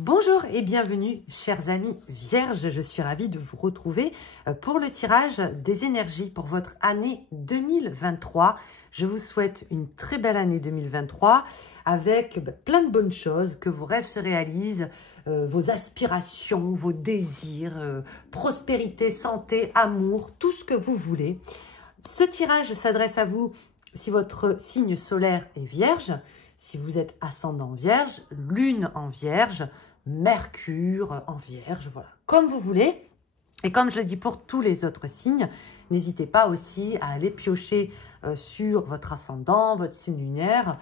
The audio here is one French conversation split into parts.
Bonjour et bienvenue, chers amis vierges. Je suis ravie de vous retrouver pour le tirage des énergies pour votre année 2023. Je vous souhaite une très belle année 2023 avec plein de bonnes choses, que vos rêves se réalisent, vos aspirations, vos désirs, prospérité, santé, amour, tout ce que vous voulez. Ce tirage s'adresse à vous si votre signe solaire est vierge, si vous êtes ascendant vierge, lune en vierge, Mercure en vierge, voilà, comme vous voulez. Et comme je le dis pour tous les autres signes, n'hésitez pas aussi à aller piocher sur votre ascendant, votre signe lunaire,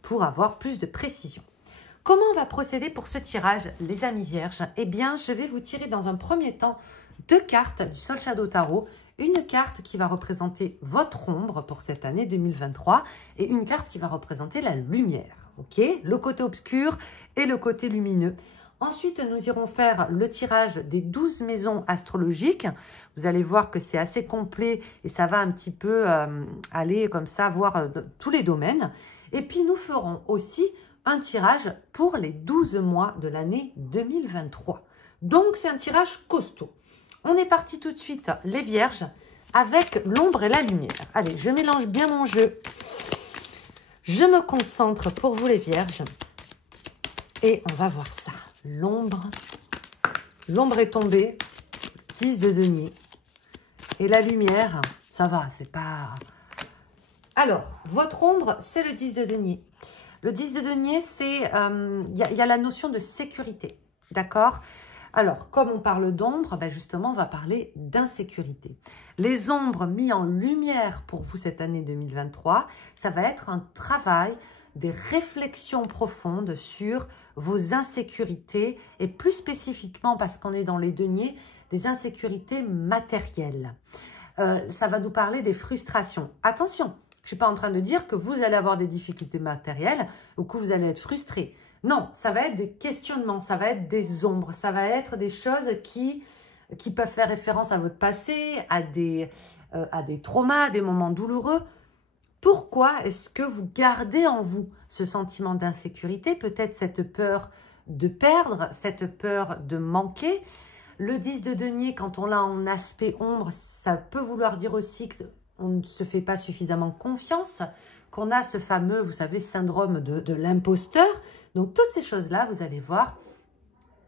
pour avoir plus de précision. Comment on va procéder pour ce tirage, les amis vierges? Eh bien, je vais vous tirer dans un premier temps 2 cartes du Soul Shadow Tarot. Une carte qui va représenter votre ombre pour cette année 2023 et une carte qui va représenter la lumière. Ok, le côté obscur et le côté lumineux. Ensuite, nous irons faire le tirage des 12 maisons astrologiques. Vous allez voir que c'est assez complet et ça va un petit peu aller comme ça, voir tous les domaines. Et puis, nous ferons aussi un tirage pour les 12 mois de l'année 2023. Donc, c'est un tirage costaud. On est parti tout de suite, les vierges, avec l'ombre et la lumière. Allez, je mélange bien mon jeu. Je me concentre pour vous, les vierges. Et on va voir ça. L'ombre est tombée. 10 de denier. Et la lumière, ça va, c'est pas... Alors, votre ombre, c'est le 10 de denier. Le 10 de denier, c'est... Il y a la notion de sécurité. D'accord ? Alors, comme on parle d'ombre, ben justement, on va parler d'insécurité. Les ombres mises en lumière pour vous cette année 2023, ça va être un travail, des réflexions profondes sur vos insécurités et plus spécifiquement, parce qu'on est dans les deniers, des insécurités matérielles. Ça va nous parler des frustrations. Attention, je ne suis pas en train de dire que vous allez avoir des difficultés matérielles ou que vous allez être frustré. Non, ça va être des questionnements, ça va être des ombres, ça va être des choses qui peuvent faire référence à votre passé, à des traumas, à des moments douloureux. Pourquoi est-ce que vous gardez en vous ce sentiment d'insécurité, peut-être cette peur de perdre, cette peur de manquer? Le 10 de denier, quand on l'a en aspect ombre, ça peut vouloir dire aussi qu'on ne se fait pas suffisamment confiance, qu'on a ce fameux, vous savez, syndrome de l'imposteur. Donc, toutes ces choses-là, vous allez voir.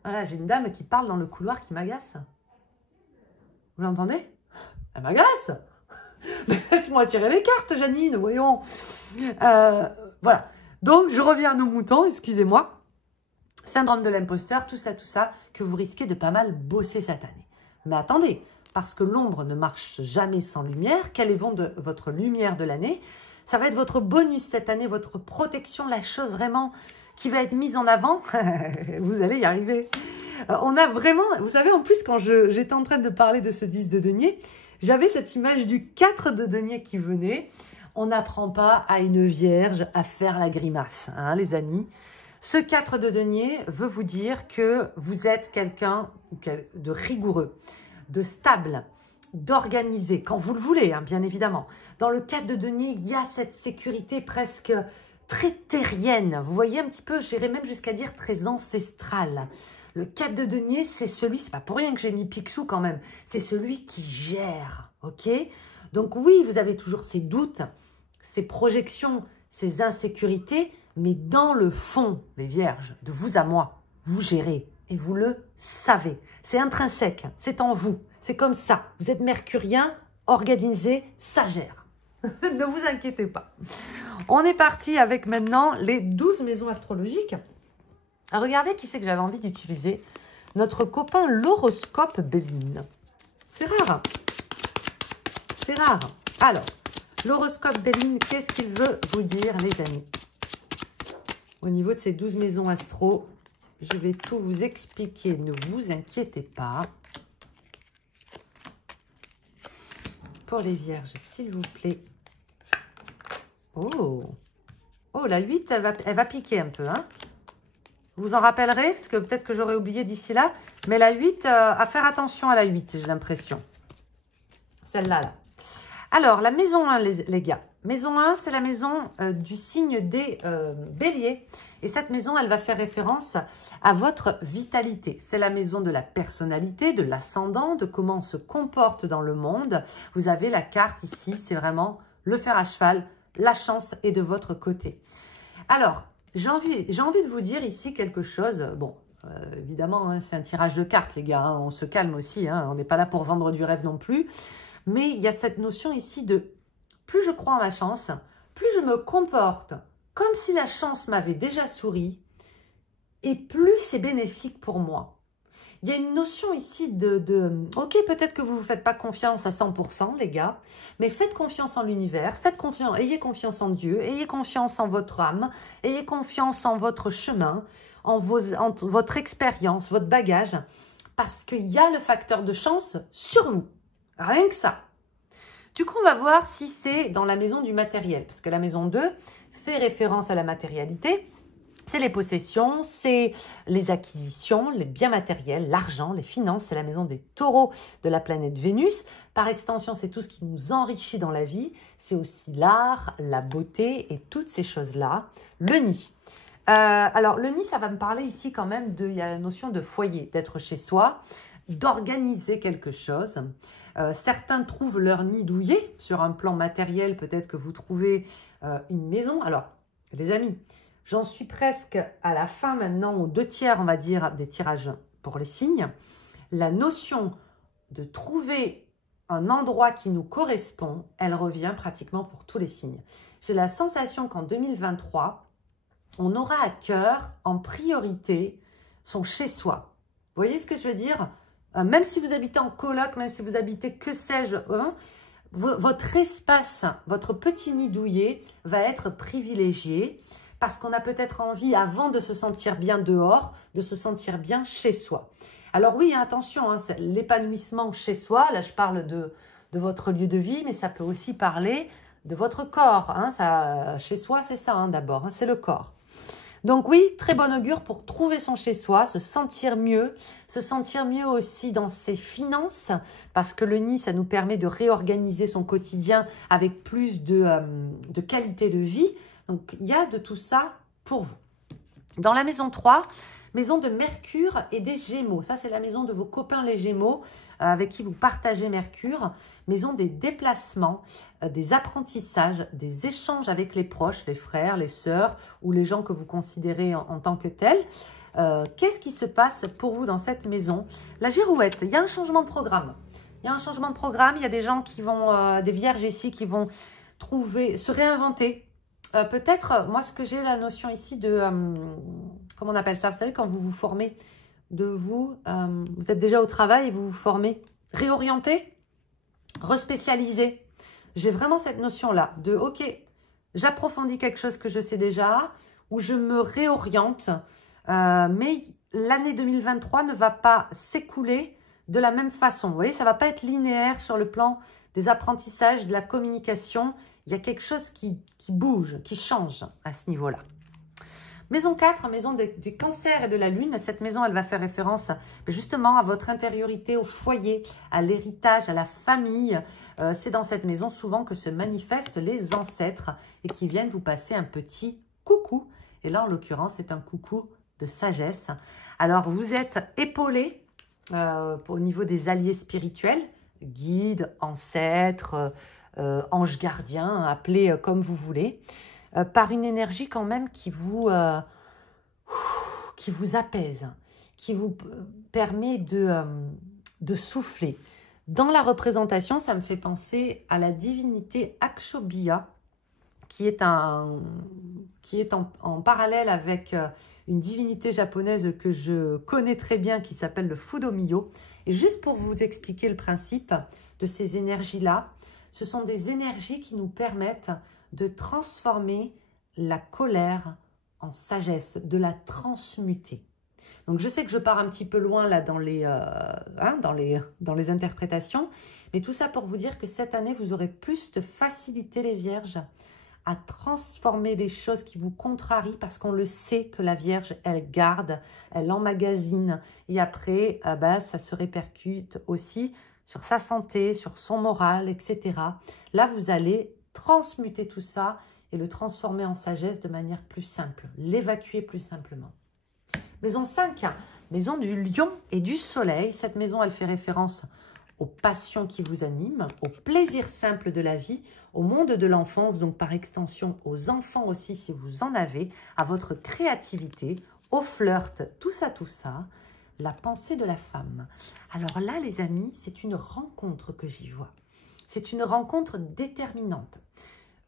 Voilà, j'ai une dame qui parle dans le couloir qui m'agace. Vous l'entendez? Elle m'agace. Laisse-moi tirer les cartes, Janine, voyons. Voilà. Donc, je reviens à nos moutons, excusez-moi. Syndrome de l'imposteur, tout ça, que vous risquez de pas mal bosser cette année. Mais attendez, parce que l'ombre ne marche jamais sans lumière. Quelle est votre lumière de l'année? Ça va être votre bonus cette année, votre protection, la chose vraiment qui va être mise en avant. Vous allez y arriver. On a vraiment, vous savez, en plus, quand j'étais en train de parler de ce 10 de denier, j'avais cette image du 4 de denier qui venait. On n'apprend pas à une vierge à faire la grimace, hein, les amis. Ce 4 de denier veut vous dire que vous êtes quelqu'un de rigoureux, de stable, d'organiser, quand vous le voulez, hein, bien évidemment. Dans le 4 de denier, il y a cette sécurité presque très terrienne. Vous voyez un petit peu, j'irais même jusqu'à dire très ancestrale. Le 4 de denier, c'est celui, c'est pas pour rien que j'ai mis Picsou quand même, c'est celui qui gère, ok? Donc oui, vous avez toujours ces doutes, ces projections, ces insécurités, mais dans le fond, les vierges, de vous à moi, vous gérez et vous le savez. C'est intrinsèque, c'est en vous. C'est comme ça. Vous êtes mercurien, organisé, ça gère. Ne vous inquiétez pas. On est parti avec maintenant les 12 maisons astrologiques. Regardez qui c'est que j'avais envie d'utiliser. Notre copain l'horoscope Béline. C'est rare. C'est rare. Alors, l'horoscope Béline, qu'est-ce qu'il veut vous dire, les amis? Au niveau de ces 12 maisons astro, je vais tout vous expliquer. Ne vous inquiétez pas. Pour les vierges, s'il vous plaît. Oh, la 8, elle va piquer un peu. Hein. Vous vous en rappellerez, parce que peut-être que j'aurais oublié d'ici là. Mais la 8, à faire attention à la 8, j'ai l'impression. Celle-là, là. Alors, la maison 1, les gars. maison 1, c'est la maison du signe des béliers. Et cette maison, elle va faire référence à votre vitalité. C'est la maison de la personnalité, de l'ascendant, de comment on se comporte dans le monde. Vous avez la carte ici, c'est vraiment le fer à cheval, la chance est de votre côté. Alors, j'ai envie de vous dire ici quelque chose. Bon, évidemment, hein, c'est un tirage de cartes, les gars. Hein, on se calme aussi. Hein, on n'est pas là pour vendre du rêve non plus. Mais il y a cette notion ici de plus je crois en ma chance, plus je me comporte comme si la chance m'avait déjà souri et plus c'est bénéfique pour moi. Il y a une notion ici ok, peut-être que vous ne vous faites pas confiance à 100%, les gars, mais faites confiance en l'univers, ayez confiance en Dieu, ayez confiance en votre âme, ayez confiance en votre chemin, en votre expérience, votre bagage, parce qu'il y a le facteur de chance sur vous. Rien que ça. Du coup, on va voir si c'est dans la maison du matériel, parce que la maison 2 fait référence à la matérialité. C'est les possessions, c'est les acquisitions, les biens matériels, l'argent, les finances. C'est la maison des taureaux de la planète Vénus. Par extension, c'est tout ce qui nous enrichit dans la vie. C'est aussi l'art, la beauté et toutes ces choses-là. Le nid. Alors, le nid, ça va me parler ici quand même il y a la notion de foyer, d'être chez soi, d'organiser quelque chose. Certains trouvent leur nid douillet. Sur un plan matériel, peut-être que vous trouvez une maison. Alors, les amis, j'en suis presque à la fin maintenant, aux 2/3, on va dire, des tirages pour les signes. La notion de trouver un endroit qui nous correspond, elle revient pratiquement pour tous les signes. J'ai la sensation qu'en 2023, on aura à cœur, en priorité, son chez-soi. Vous voyez ce que je veux dire ? Même si vous habitez en coloc, même si vous habitez, que sais-je, votre espace, votre petit nid douillet va être privilégié parce qu'on a peut-être envie, avant de se sentir bien dehors, de se sentir bien chez soi. Alors oui, attention, hein, l'épanouissement chez soi, là je parle de votre lieu de vie, mais ça peut aussi parler de votre corps. Hein, chez soi, c'est ça d'abord, c'est le corps. Donc oui, très bon augure pour trouver son chez-soi, se sentir mieux aussi dans ses finances, parce que le nid, ça nous permet de réorganiser son quotidien avec plus de qualité de vie. Donc il y a de tout ça pour vous. Dans la maison 3, maison de Mercure et des Gémeaux. Ça, c'est la maison de vos copains les Gémeaux avec qui vous partagez Mercure. Maison des déplacements, des apprentissages, des échanges avec les proches, les frères, les sœurs ou les gens que vous considérez en tant que tels. Qu'est-ce qui se passe pour vous dans cette maison? La girouette, il y a un changement de programme. Il y a un changement de programme. Il y a des gens qui vont, des vierges ici, qui vont se réinventer. Peut-être, moi, ce que j'ai la notion ici de, comment on appelle ça? Vous savez, quand vous vous formez vous êtes déjà au travail et vous vous formez, réorienter, respécialiser. J'ai vraiment cette notion-là de, ok, j'approfondis quelque chose que je sais déjà, ou je me réoriente, mais l'année 2023 ne va pas s'écouler de la même façon. Vous voyez, ça ne va pas être linéaire sur le plan des apprentissages, de la communication. Il y a quelque chose qui bouge, qui change à ce niveau-là. Maison 4, maison du cancer et de la lune. Cette maison, elle va faire référence justement à votre intériorité, au foyer, à l'héritage, à la famille. C'est dans cette maison souvent que se manifestent les ancêtres et qui viennent vous passer un petit coucou. Et là, en l'occurrence, c'est un coucou de sagesse. Alors, vous êtes épaulé au niveau des alliés spirituels, guides, ancêtres, anges gardiens, appelez comme vous voulez. Par une énergie quand même qui vous apaise, qui vous permet de souffler. Dans la représentation, ça me fait penser à la divinité Akshobhya, qui est en parallèle avec une divinité japonaise que je connais très bien, qui s'appelle le Fudomiyo. Et juste pour vous expliquer le principe de ces énergies-là, ce sont des énergies qui nous permettent de transformer la colère en sagesse, de la transmuter. Donc, je sais que je pars un petit peu loin là dans les interprétations, mais tout ça pour vous dire que cette année, vous aurez plus de facilité, les vierges, à transformer les choses qui vous contrarient, parce qu'on le sait que la Vierge, elle garde, elle emmagasine, et après, ça se répercute aussi sur sa santé, sur son moral, etc. Là, vous allez transmuter tout ça et le transformer en sagesse de manière plus simple, l'évacuer plus simplement. Maison 5, maison du lion et du soleil. Cette maison, elle fait référence aux passions qui vous animent, au plaisir simple de la vie, au monde de l'enfance, donc par extension aux enfants aussi si vous en avez, à votre créativité, au flirt, tout ça, la pensée de la femme. Alors là, les amis, c'est une rencontre que j'y vois. C'est une rencontre déterminante.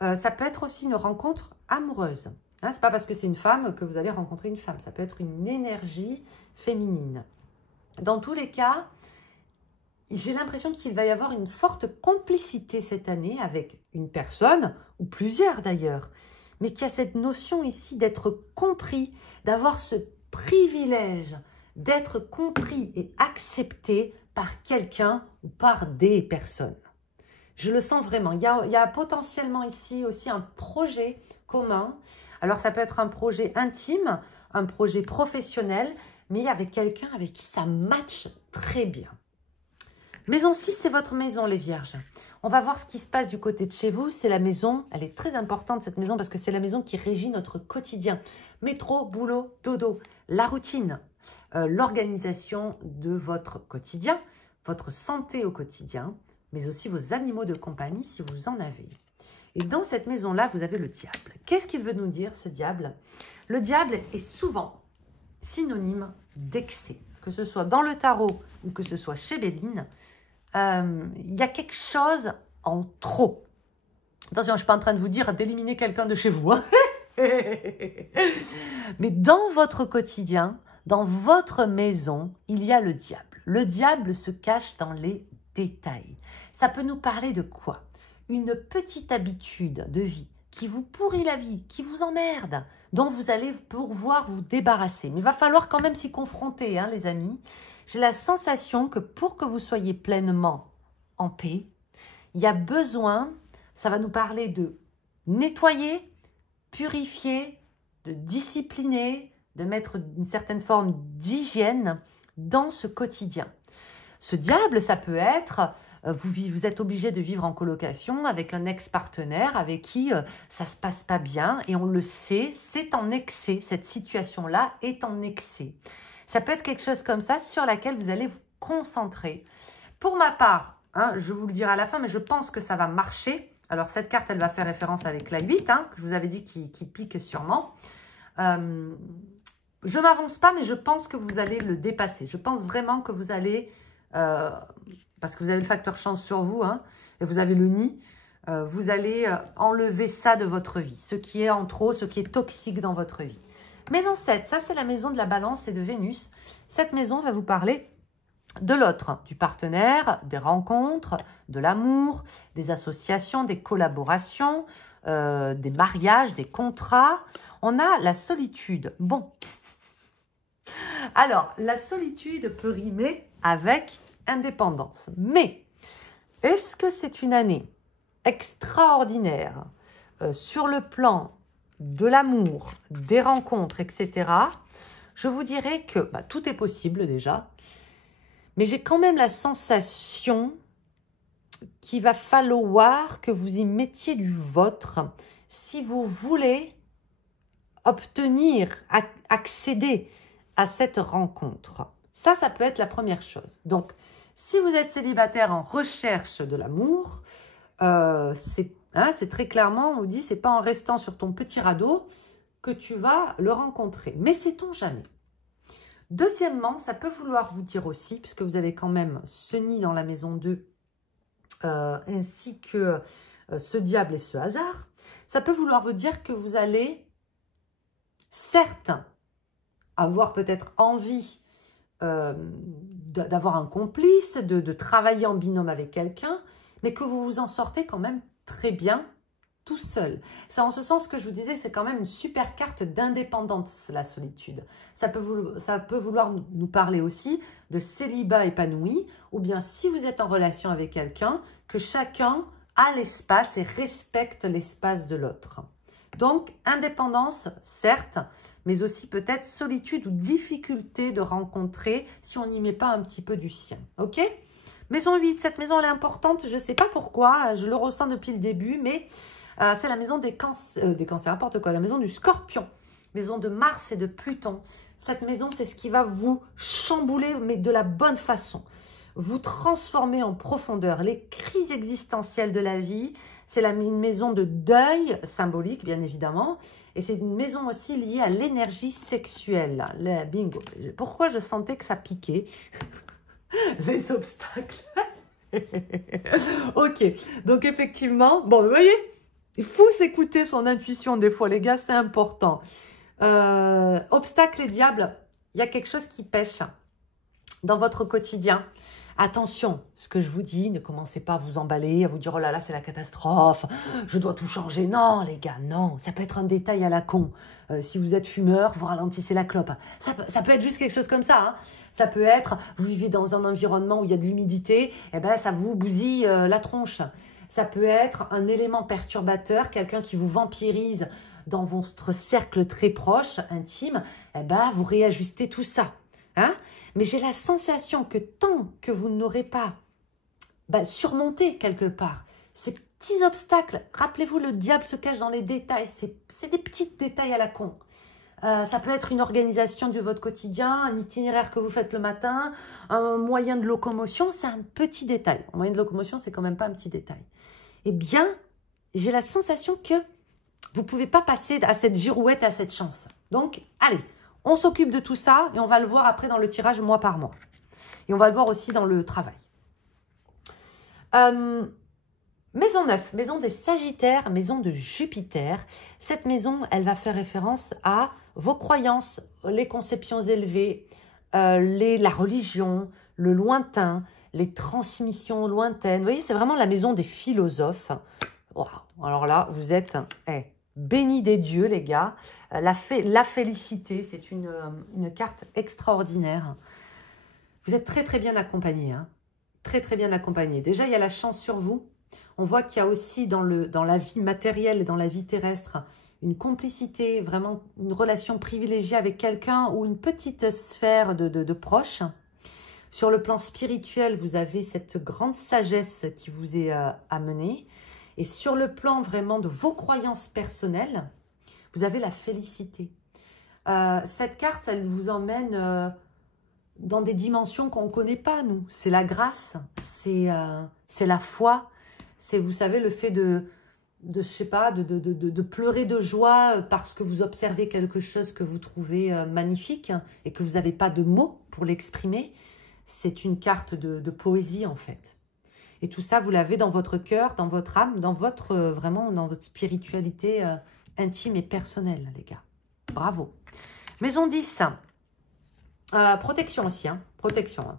Ça peut être aussi une rencontre amoureuse. Hein, ce n'est pas parce que c'est une femme que vous allez rencontrer une femme. Ça peut être une énergie féminine. Dans tous les cas, j'ai l'impression qu'il va y avoir une forte complicité cette année avec une personne, ou plusieurs d'ailleurs, mais qui a cette notion ici d'être compris, d'avoir ce privilège d'être compris et accepté par quelqu'un ou par des personnes. Je le sens vraiment. Il y a potentiellement ici aussi un projet commun. Alors, ça peut être un projet intime, un projet professionnel, mais avec quelqu'un avec qui ça matche très bien. Maison 6, c'est votre maison, les vierges. On va voir ce qui se passe du côté de chez vous. C'est la maison, elle est très importante cette maison parce que c'est la maison qui régit notre quotidien. Métro, boulot, dodo, la routine, l'organisation de votre quotidien, votre santé au quotidien, mais aussi vos animaux de compagnie si vous en avez. Et dans cette maison-là, vous avez le diable. Qu'est-ce qu'il veut nous dire, ce diable? Le diable est souvent synonyme d'excès. Que ce soit dans le tarot ou que ce soit chez Béline, il y a quelque chose en trop. Attention, je ne suis pas en train de vous dire d'éliminer quelqu'un de chez vous. Hein. Mais dans votre quotidien, dans votre maison, il y a le diable. Le diable se cache dans les détails. Ça peut nous parler de quoi? Une petite habitude de vie qui vous pourrit la vie, qui vous emmerde, dont vous allez pouvoir vous débarrasser. Mais il va falloir quand même s'y confronter, hein, les amis. J'ai la sensation que pour que vous soyez pleinement en paix, il y a besoin, ça va nous parler de nettoyer, purifier, de discipliner, de mettre une certaine forme d'hygiène dans ce quotidien. Ce diable, ça peut être, vous êtes obligé de vivre en colocation avec un ex-partenaire avec qui ça ne se passe pas bien et on le sait, c'est en excès, cette situation-là est en excès. Ça peut être quelque chose comme ça sur laquelle vous allez vous concentrer. Pour ma part, hein, je vous le dirai à la fin, mais je pense que ça va marcher. Alors cette carte, elle va faire référence avec la 8, hein, que je vous avais dit qui pique sûrement. Je ne m'avance pas, mais je pense que vous allez le dépasser. Je pense vraiment que vous allez... parce que vous avez le facteur chance sur vous, hein, et vous avez le nid, vous allez enlever ça de votre vie, ce qui est en trop, ce qui est toxique dans votre vie. Maison 7, ça c'est la maison de la balance et de Vénus. Cette maison va vous parler de l'autre, du partenaire, des rencontres, de l'amour, des associations, des collaborations, des mariages, des contrats. On a la solitude. Bon, alors la solitude peut rimer avec indépendance. Mais est-ce que c'est une année extraordinaire sur le plan de l'amour, des rencontres, etc. Je vous dirais que tout est possible déjà, mais j'ai quand même la sensation qu'il va falloir que vous y mettiez du vôtre si vous voulez obtenir, accéder à cette rencontre. Ça peut être la première chose. Donc, si vous êtes célibataire en recherche de l'amour, c'est très clairement, on vous dit, c'est pas en restant sur ton petit radeau que tu vas le rencontrer. Mais sait-on jamais? Deuxièmement, ça peut vouloir vous dire aussi, puisque vous avez quand même ce nid dans la maison 2, ainsi que ce diable et ce hasard, ça peut vouloir vous dire que vous allez, certes, avoir peut-être envie d'avoir un complice, de travailler en binôme avec quelqu'un, mais que vous vous en sortez quand même très bien tout seul. C'est en ce sens que je vous disais, c'est quand même une super carte d'indépendance, la solitude. Ça peut vouloir nous parler aussi de célibat épanoui, ou bien si vous êtes en relation avec quelqu'un, que chacun a l'espace et respecte l'espace de l'autre. Donc, indépendance, certes, mais aussi peut-être solitude ou difficulté de rencontrer si on n'y met pas un petit peu du sien. Ok? Maison 8, cette maison elle est importante, je ne sais pas pourquoi, je le ressens depuis le début, mais c'est la maison des cancers, n'importe quoi, la maison du Scorpion, maison de Mars et de Pluton. Cette maison, c'est ce qui va vous chambouler, mais de la bonne façon. Vous transformer en profondeur. Les crises existentielles de la vie, c'est une maison de deuil symbolique, bien évidemment. Et c'est une maison aussi liée à l'énergie sexuelle. Bingo. Pourquoi je sentais que ça piquait? Les obstacles. Ok. Donc, effectivement, bon, vous voyez, il faut s'écouter son intuition des fois, les gars, c'est important. Obstacles et diables, il y a quelque chose qui pêche dans votre quotidien. Attention, ce que je vous dis, ne commencez pas à vous emballer, à vous dire « Oh là là, c'est la catastrophe, je dois tout changer. » Non, les gars, non. Ça peut être un détail à la con. Si vous êtes fumeur, vous ralentissez la clope. Ça peut être juste quelque chose comme ça. Hein. Ça peut être, vous vivez dans un environnement où il y a de l'humidité, eh ben, ça vous bousille la tronche. Ça peut être un élément perturbateur, quelqu'un qui vous vampirise dans votre cercle très proche, intime. Eh ben, vous réajustez tout ça. Hein? Mais j'ai la sensation que tant que vous n'aurez pas surmonté quelque part ces petits obstacles, rappelez-vous, le diable se cache dans les détails, c'est des petits détails à la con. Ça peut être une organisation de votre quotidien, un itinéraire que vous faites le matin, un moyen de locomotion, c'est un petit détail. Un moyen de locomotion, c'est quand même pas un petit détail. Eh bien, j'ai la sensation que vous ne pouvez pas passer à cette girouette, à cette chance. Donc, allez, on s'occupe de tout ça et on va le voir après dans le tirage mois par mois. Et on va le voir aussi dans le travail. Maison 9, maison des Sagittaires, maison de Jupiter. Cette maison, elle va faire référence à vos croyances, les conceptions élevées, la religion, le lointain, les transmissions lointaines. Vous voyez, c'est vraiment la maison des philosophes. Wow. Alors là, vous êtes bénis des dieux, les gars. La félicité, c'est une carte extraordinaire. Vous êtes très, très bien accompagnés. Hein. Très, très bien accompagnés. Déjà, il y a la chance sur vous. On voit qu'il y a aussi dans la vie matérielle et dans la vie terrestre une complicité, vraiment une relation privilégiée avec quelqu'un ou une petite sphère de proches. Sur le plan spirituel, vous avez cette grande sagesse qui vous est amenée. Et sur le plan vraiment de vos croyances personnelles, vous avez la félicité. Cette carte, elle vous emmène dans des dimensions qu'on ne connaît pas, nous. C'est la grâce, c'est la foi, c'est, vous savez, le fait je sais pas, de pleurer de joie parce que vous observez quelque chose que vous trouvez magnifique et que vous n'avez pas de mots pour l'exprimer. C'est une carte de poésie, en fait. Et tout ça, vous l'avez dans votre cœur, dans votre âme, vraiment dans votre spiritualité intime et personnelle, les gars. Bravo. Maison 10. Protection aussi, hein. Protection. Hein.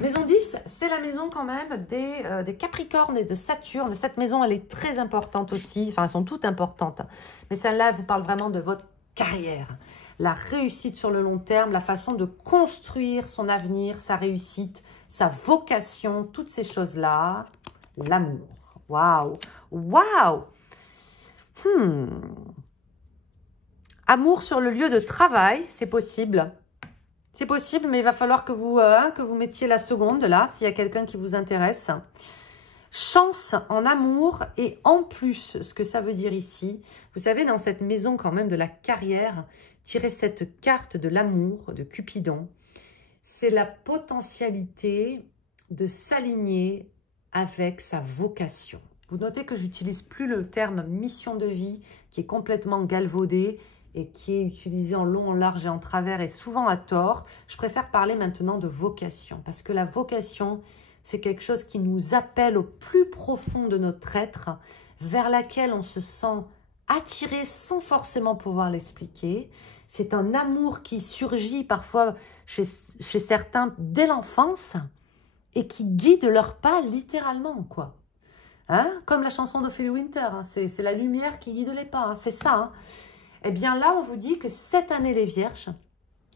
Maison 10, c'est la maison quand même des Capricornes et de Saturne. Cette maison, elle est très importante aussi. Enfin, elles sont toutes importantes. Mais celle-là, elle vous parle vraiment de votre carrière. La réussite sur le long terme, la façon de construire son avenir, sa réussite, sa vocation, toutes ces choses-là. L'amour. Waouh! Waouh! Amour sur le lieu de travail, c'est possible. C'est possible, mais il va falloir que vous mettiez la seconde, là, s'il y a quelqu'un qui vous intéresse. Chance en amour et en plus, ce que ça veut dire ici, vous savez, dans cette maison quand même de la carrière, tirer cette carte de l'amour, de Cupidon, c'est la potentialité de s'aligner avec sa vocation. Vous notez que j'utilise plus le terme mission de vie, qui est complètement galvaudé, et qui est utilisé en long, en large et en travers, et souvent à tort. Je préfère parler maintenant de vocation, parce que la vocation, c'est quelque chose qui nous appelle au plus profond de notre être, vers laquelle on se sent attiré sans forcément pouvoir l'expliquer. C'est un amour qui surgit parfois chez certains dès l'enfance, et qui guide leurs pas littéralement, quoi. Hein? Comme la chanson d'Ophélie Winter, hein. C'est la lumière qui guide les pas, hein. C'est ça, hein. Eh bien là, on vous dit que cette année, les Vierges,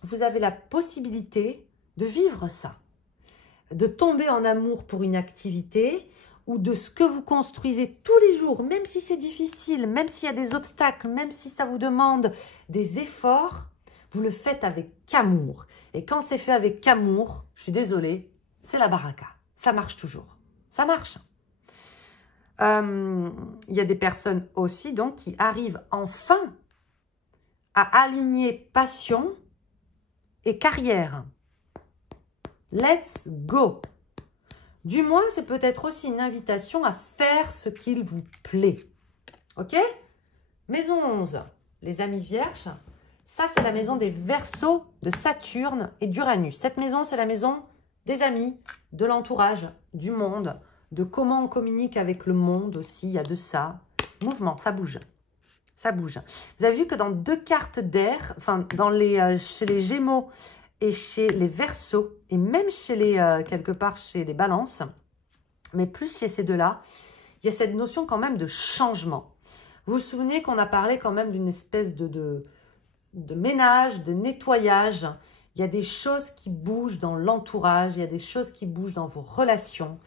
vous avez la possibilité de vivre ça, de tomber en amour pour une activité ou de ce que vous construisez tous les jours, même si c'est difficile, même s'il y a des obstacles, même si ça vous demande des efforts, vous le faites avec amour. Et quand c'est fait avec amour, je suis désolée, c'est la baraka. ça marche toujours. Ça marche. Il y a des personnes aussi donc qui arrivent enfin à aligner passion et carrière. Let's go! Du moins, c'est peut-être aussi une invitation à faire ce qu'il vous plaît. Ok? Maison 11, les amis vierges, ça c'est la maison des Verseaux, de Saturne et d'Uranus. Cette maison, c'est la maison des amis, de l'entourage, du monde, de comment on communique avec le monde aussi, il y a de ça. Mouvement, ça bouge. Ça bouge. Vous avez vu que dans 2 cartes d'air, enfin chez les Gémeaux et chez les Verseaux, et même chez quelque part chez les Balances, mais plus chez ces deux-là, il y a cette notion quand même de changement. Vous vous souvenez qu'on a parlé quand même d'une espèce de ménage, de nettoyage. Il y a des choses qui bougent dans l'entourage, il y a des choses qui bougent dans vos relations.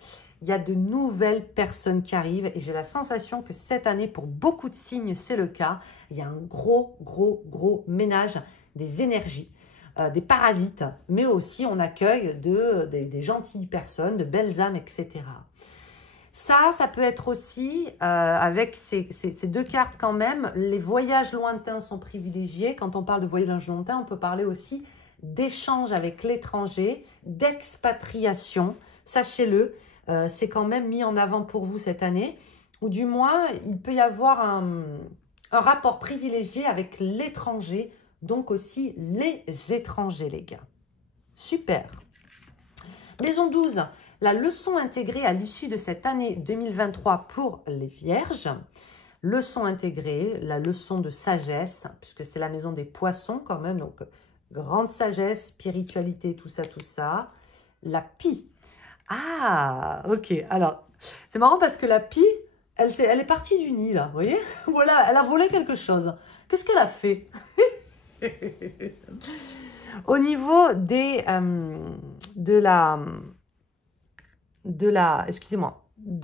Il y a de nouvelles personnes qui arrivent et j'ai la sensation que cette année, pour beaucoup de signes, c'est le cas. Il y a un gros ménage des énergies, des parasites, mais aussi on accueille des gentilles personnes, de belles âmes, etc. Ça peut être aussi, avec ces 2 cartes quand même, les voyages lointains sont privilégiés. Quand on parle de voyages lointains, on peut parler aussi d'échanges avec l'étranger, d'expatriation. Sachez-le, c'est quand même mis en avant pour vous cette année. Ou du moins, il peut y avoir un rapport privilégié avec l'étranger, donc aussi les étrangers, les gars. Super. Maison 12. La leçon intégrée à l'issue de cette année 2023 pour les Vierges. Leçon intégrée, la leçon de sagesse, puisque c'est la maison des poissons quand même. Donc, grande sagesse, spiritualité, tout ça. La pie. Ah, ok. Alors, c'est marrant parce que la pie, elle est partie du nid, là. Vous voyez? Voilà, elle a volé quelque chose. Qu'est-ce qu'elle a fait? Au niveau de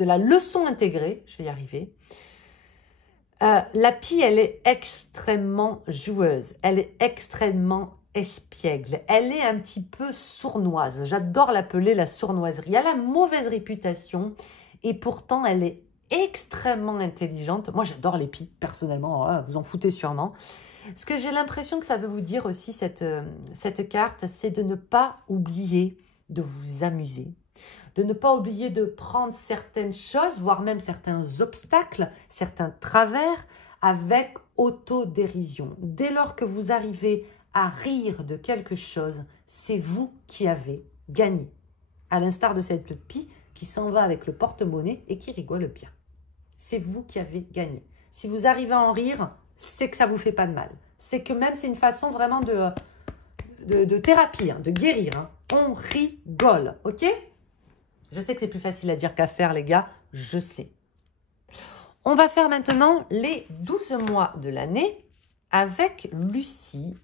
la leçon intégrée, je vais y arriver. La pie, elle est extrêmement joueuse, elle est extrêmement espiègle, elle est un petit peu sournoise. J'adore l'appeler la sournoiserie. Elle a mauvaise réputation et pourtant elle est extrêmement intelligente. Moi, j'adore les pies, personnellement, hein, vous en foutez sûrement. Ce que j'ai l'impression que ça veut vous dire aussi, cette carte, c'est de ne pas oublier de vous amuser. De ne pas oublier de prendre certaines choses, voire même certains obstacles, certains travers, avec autodérision. Dès lors que vous arrivez à rire de quelque chose, c'est vous qui avez gagné. À l'instar de cette pie qui s'en va avec le porte-monnaie et qui rigole bien. C'est vous qui avez gagné. Si vous arrivez à en rire, c'est que ça ne vous fait pas de mal. C'est que même c'est une façon vraiment de thérapie, hein, de guérir. Hein. On rigole, ok? Je sais que c'est plus facile à dire qu'à faire, les gars, je sais. On va faire maintenant les 12 mois de l'année avec Lucie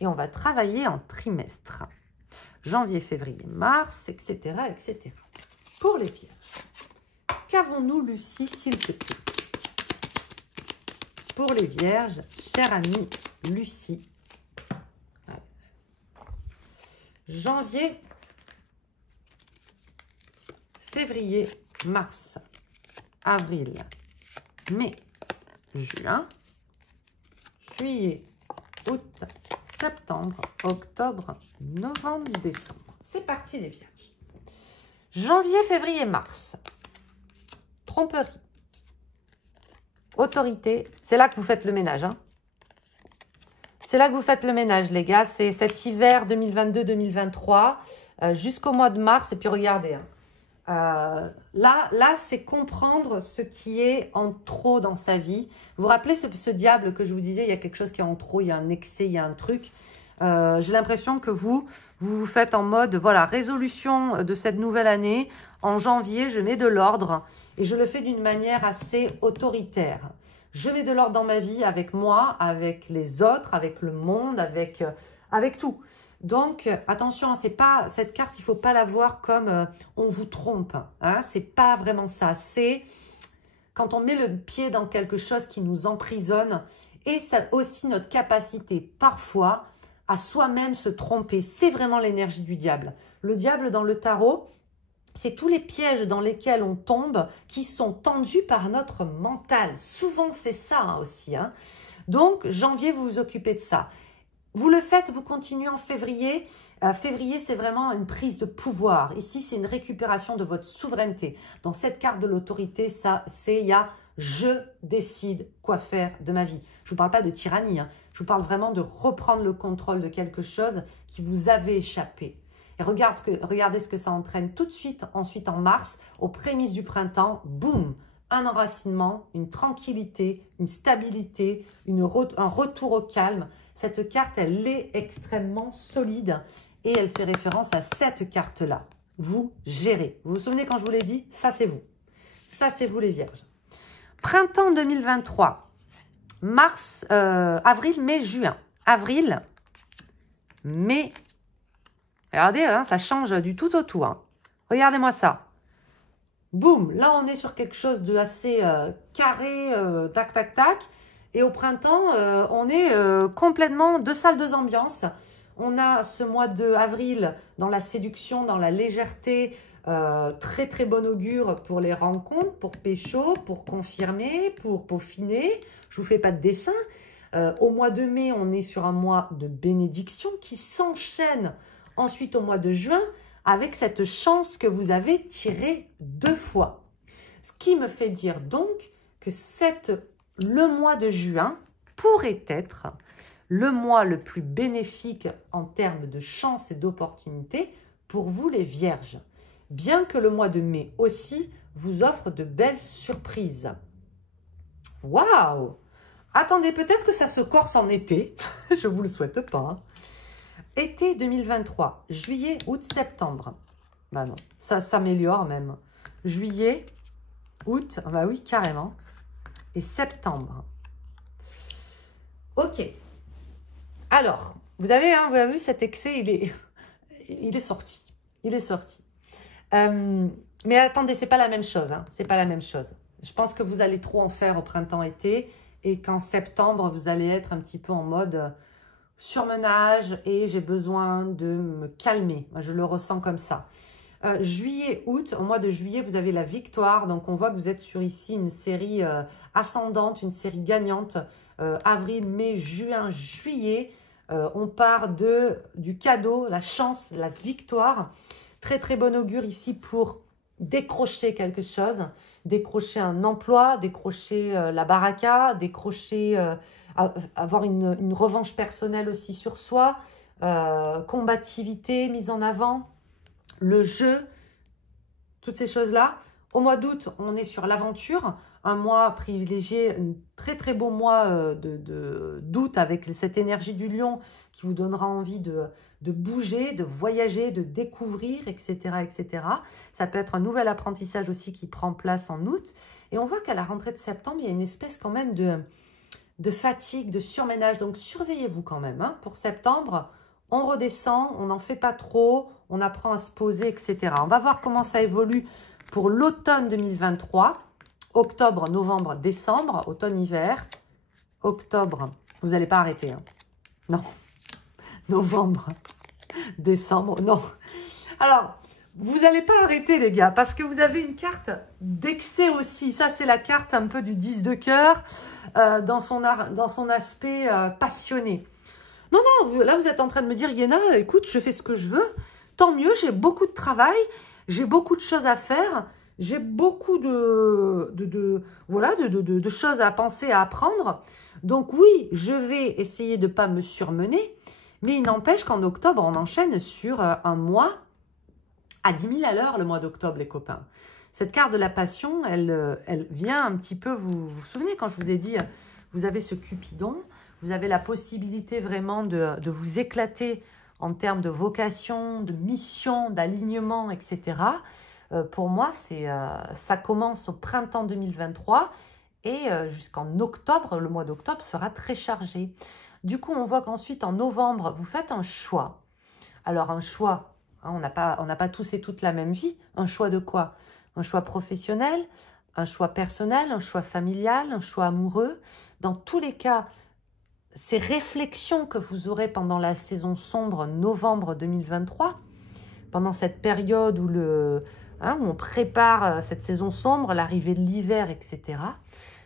et on va travailler en trimestre. Janvier, février, mars, etc., etc. Pour les Vierges, qu'avons-nous, Lucie, s'il te plaît? Pour les Vierges, chère amie Lucie. Allez. Janvier, février, mars, avril, mai, juin, juillet, août, septembre, octobre, novembre, décembre. C'est parti les Vierges. Janvier, février, mars. Tromperie. Autorité. C'est là que vous faites le ménage. Hein. C'est là que vous faites le ménage, les gars. C'est cet hiver 2022-2023 jusqu'au mois de mars. Et puis regardez. Hein. Là c'est comprendre ce qui est en trop dans sa vie. Vous vous rappelez ce diable que je vous disais, il y a quelque chose qui est en trop, il y a un excès, il y a un truc. J'ai l'impression que vous faites en mode, voilà, résolution de cette nouvelle année. En janvier, je mets de l'ordre et je le fais d'une manière assez autoritaire. Je mets de l'ordre dans ma vie avec moi, avec les autres, avec le monde, avec tout. Donc, attention, cette carte, il ne faut pas la voir comme on vous trompe. Hein, c'est pas vraiment ça. C'est quand on met le pied dans quelque chose qui nous emprisonne et ça aussi notre capacité parfois à soi-même se tromper. C'est vraiment l'énergie du diable. Le diable dans le tarot, c'est tous les pièges dans lesquels on tombe qui sont tendus par notre mental. Souvent, c'est ça aussi. Donc, janvier, vous vous occupez de ça. Vous le faites, vous continuez en février. Février, c'est vraiment une prise de pouvoir. Ici, c'est une récupération de votre souveraineté. Dans cette carte de l'autorité, il y a « je décide quoi faire de ma vie ». Je ne vous parle pas de tyrannie. Je vous parle vraiment de reprendre le contrôle de quelque chose qui vous avait échappé. Et regardez ce que ça entraîne tout de suite, ensuite en mars, aux prémices du printemps, boum, un enracinement, une tranquillité, une stabilité, un retour au calme. Cette carte, elle est extrêmement solide et elle fait référence à cette carte-là. Vous gérez. Vous vous souvenez quand je vous l'ai dit? Ça, c'est vous. Ça, c'est vous les vierges. Printemps 2023. Avril, mai, juin. Avril, mai. Regardez, ça change du tout au tout. Regardez-moi ça. Boum, là on est sur quelque chose de assez carré, tac, tac, tac. Et au printemps, on est complètement deux salles, deux ambiances. On a ce mois de avril dans la séduction, dans la légèreté, très très bon augure pour les rencontres, pour pécho, pour confirmer, pour peaufiner. Je vous fais pas de dessin. Au mois de mai, on est sur un mois de bénédiction qui s'enchaîne ensuite au mois de juin avec cette chance que vous avez tirée 2 fois. Ce qui me fait dire donc que le mois de juin pourrait être le mois le plus bénéfique en termes de chance et d'opportunités pour vous les vierges. Bien que le mois de mai aussi vous offre de belles surprises. Waouh! Attendez, peut-être que ça se corse en été. Je ne vous le souhaite pas. Été 2023, juillet, août, septembre. Bah non, ça s'améliore même. Juillet, août, bah oui, carrément. Et septembre. Ok. Alors, vous avez vu cet excès, il est sorti. Il est sorti. Mais attendez, c'est pas la même chose. C'est pas la même chose. Je pense que vous allez trop en faire au printemps-été et qu'en septembre, vous allez être un petit peu en mode surmenage et j'ai besoin de me calmer. Moi, je le ressens comme ça. Juillet, août, au mois de juillet, vous avez la victoire. Donc, on voit que vous êtes sur ici une série ascendante, une série gagnante. Avril, mai, juin, juillet. On part du cadeau, la chance, la victoire. Très, très bon augure ici pour décrocher quelque chose. Décrocher un emploi, décrocher la baraka, décrocher... avoir une revanche personnelle aussi sur soi, combativité, mise en avant, le jeu, toutes ces choses-là. Au mois d'août, on est sur l'aventure, un mois privilégié, un très très beau mois d'août avec cette énergie du lion qui vous donnera envie de bouger, de voyager, de découvrir, etc., etc. Ça peut être un nouvel apprentissage aussi qui prend place en août. Et on voit qu'à la rentrée de septembre, il y a une espèce quand même de fatigue, de surménage. Donc, surveillez-vous quand même. Pour septembre, on redescend, on n'en fait pas trop, on apprend à se poser, etc. On va voir comment ça évolue pour l'automne 2023. Octobre, novembre, décembre, automne-hiver. Octobre, vous n'allez pas arrêter. Non. Novembre, décembre, non. Alors, vous n'allez pas arrêter, les gars, parce que vous avez une carte d'excès aussi. Ça, c'est la carte un peu du 10 de cœur dans son aspect passionné. Non, non, là, vous êtes en train de me dire, Yéna, écoute, je fais ce que je veux. Tant mieux, j'ai beaucoup de travail, j'ai beaucoup de choses à faire, j'ai beaucoup de choses à penser, à apprendre. Donc oui, je vais essayer de ne pas me surmener, mais il n'empêche qu'en octobre, on enchaîne sur un mois à 10 000 à l'heure, le mois d'octobre, les copains. Cette carte de la passion, elle vient un petit peu, vous vous souvenez quand je vous ai dit, vous avez ce Cupidon, vous avez la possibilité vraiment de vous éclater en termes de vocation, de mission, d'alignement, etc. Pour moi, ça commence au printemps 2023 et jusqu'en octobre, le mois d'octobre sera très chargé. Du coup, on voit qu'ensuite, en novembre, vous faites un choix. Alors, un choix, on n'a pas tous et toutes la même vie. Un choix de quoi? Un choix professionnel, un choix personnel, un choix familial, un choix amoureux. Dans tous les cas, ces réflexions que vous aurez pendant la saison sombre novembre 2023, pendant cette période où, où on prépare cette saison sombre, l'arrivée de l'hiver, etc.,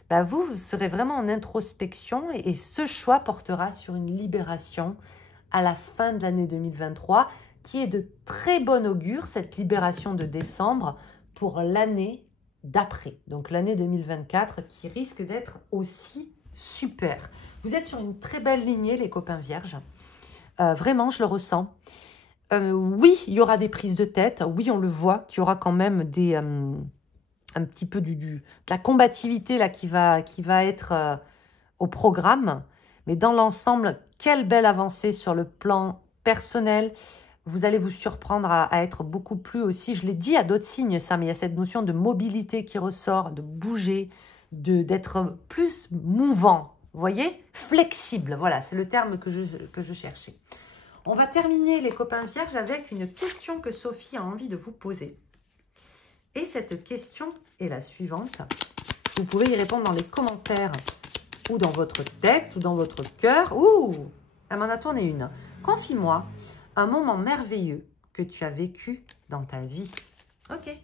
bah vous serez vraiment en introspection et ce choix portera sur une libération à la fin de l'année 2023 qui est de très bon augure, cette libération de décembre pour l'année d'après. Donc l'année 2024 qui risque d'être aussi super. Vous êtes sur une très belle lignée les copains vierges. Vraiment, je le ressens. Oui, il y aura des prises de tête. Oui, on le voit qu'il y aura quand même un petit peu de la combativité là, qui va être au programme. Mais dans l'ensemble, quelle belle avancée sur le plan personnel. Vous allez vous surprendre à être beaucoup plus aussi, je l'ai dit à d'autres signes ça, mais il y a cette notion de mobilité qui ressort, de bouger, d'être plus mouvant. Vous voyez? Flexible, voilà, c'est le terme que je cherchais. On va terminer les copains vierges avec une question que Sophie a envie de vous poser. Et cette question est la suivante. Vous pouvez y répondre dans les commentaires ou dans votre tête ou dans votre cœur. Ouh, elle m'en a tourné une. Confie-moi un moment merveilleux que tu as vécu dans ta vie. Ok.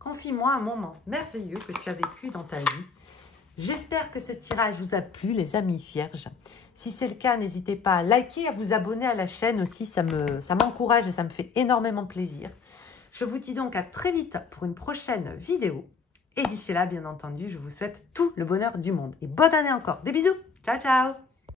Confie-moi un moment merveilleux que tu as vécu dans ta vie. J'espère que ce tirage vous a plu, les amis vierges. Si c'est le cas, n'hésitez pas à liker, à vous abonner à la chaîne aussi. Ça m'encourage et ça me fait énormément plaisir. Je vous dis donc à très vite pour une prochaine vidéo. Et d'ici là, bien entendu, je vous souhaite tout le bonheur du monde. Et bonne année encore. Des bisous. Ciao, ciao.